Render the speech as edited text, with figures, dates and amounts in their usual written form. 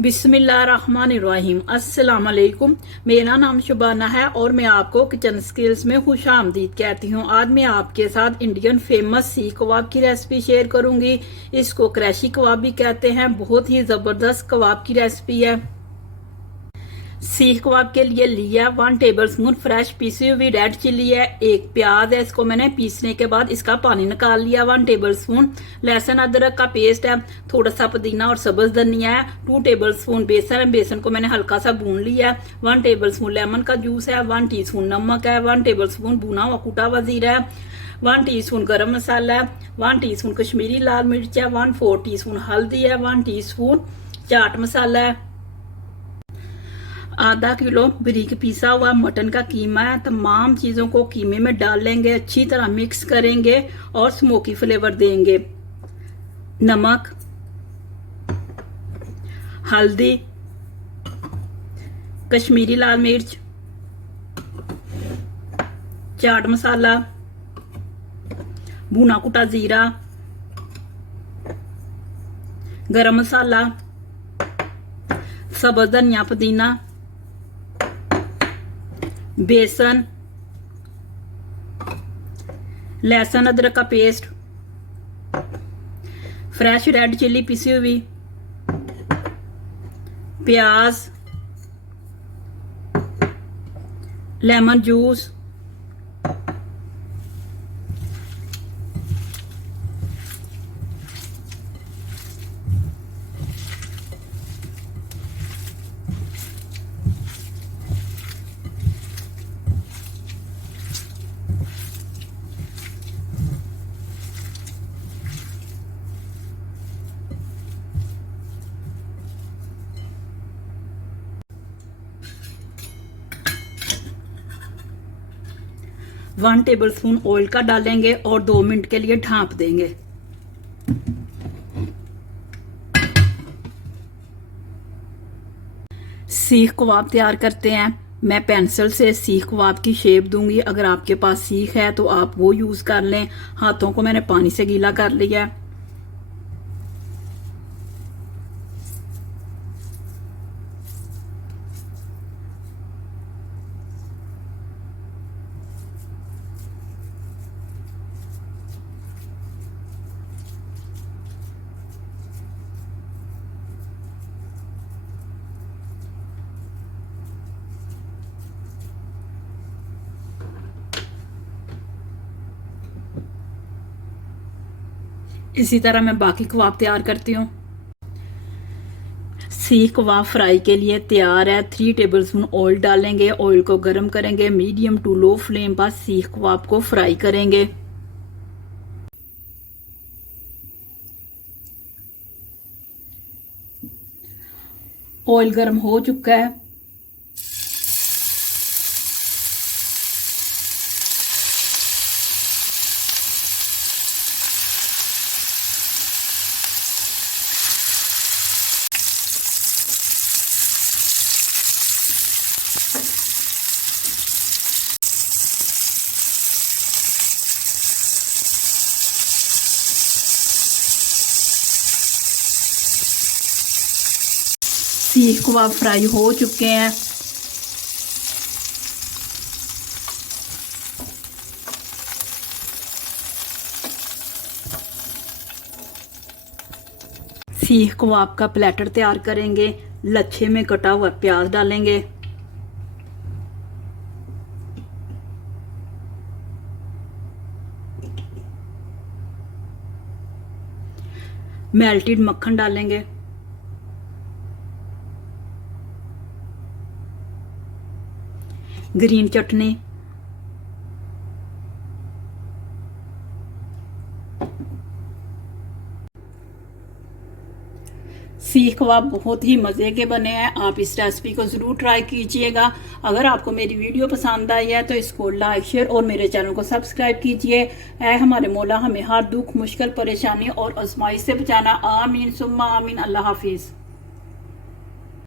बिस्मिल्लाहिर्रहमानिर्रहीम। अस्सलाम वालेकुम। मेरा नाम शुबाना है और मैं आपको किचन स्किल्स में खुश आमदीद कहती हूँ। आज मैं आपके साथ इंडियन फेमस सीख कबाब की रेसिपी शेयर करूंगी। इसको क्रैशी कबाब भी कहते हैं। बहुत ही ज़बरदस्त कबाब की रेसिपी है। सीख कबाब के लिए लिया 1 टेबल स्पून फ्रेश पीसी हुई रेड चिल्ली है। एक प्याज है, इसको मैंने पीसने के बाद इसका पानी निकाल लिया। 1 टेबल स्पून लहसुन अदरक का पेस्ट है। थोड़ा सा पुदीना और सब्ज धनिया है। 2 टेबल स्पून बेसन है, बेसन को मैंने हल्का सा भून लिया है। 1 टेबल स्पून लेमन का जूस है। 1 टीस्पून नमक है। 1 टेबल स्पून भुना हुआ कुटा हुआ जीरा है। 1 टीस्पून गरम मसाला है। 1 टीस्पून कश्मीरी लाल मिर्च है। 1/4 टीस्पून हल्दी है। 1 टीस्पून चाट मसाला है। आधा किलो बारीक पीसा हुआ मटन का कीमा है। तमाम चीजों को कीमे में डाल लेंगे, अच्छी तरह मिक्स करेंगे और स्मोकी फ्लेवर देंगे। नमक, हल्दी, कश्मीरी लाल मिर्च, चाट मसाला, भुना कुटा जीरा, गरम मसाला, सब्ज धनिया पुदीना, बेसन, लहसुन अदरक का पेस्ट, फ्रेश रेड चिल्ली पिसी हुई, प्याज, lemon juice, one table spoon oil का डालेंगे और 2 मिनट के लिए ढांप देंगे। सीख कबाब तैयार करते हैं। मैं पेंसिल से सीख कबाब की शेप दूंगी। अगर आपके पास सीख है तो आप वो यूज कर लें। हाथों को मैंने पानी से गीला कर लिया। इसी तरह मैं बाकी कबाब तैयार करती हूँ। सीख कबाब फ्राई के लिए तैयार है। 3 टेबल स्पून ऑयल डालेंगे। ऑयल को गर्म करेंगे। मीडियम टू लो फ्लेम पर सीख कबाब को फ्राई करेंगे। ऑयल गर्म हो चुका है। सीख कबाब फ्राई हो चुके हैं। सीख कबाब का प्लेटर तैयार करेंगे। लच्छे में कटा हुआ प्याज डालेंगे। मेल्टेड मक्खन डालेंगे। ग्रीन चटनी, सीख कबाब बहुत ही मज़े के बने हैं। आप इस रेसिपी को ज़रूर ट्राई कीजिएगा। अगर आपको मेरी वीडियो पसंद आई है तो इसको लाइक, शेयर और मेरे चैनल को सब्सक्राइब कीजिए। ऐ हमारे मौला हमें हर दुख, मुश्किल, परेशानी और आजमाइश से बचाना। आमीन सुम्मा आमीन। अल्लाह हाफिज़।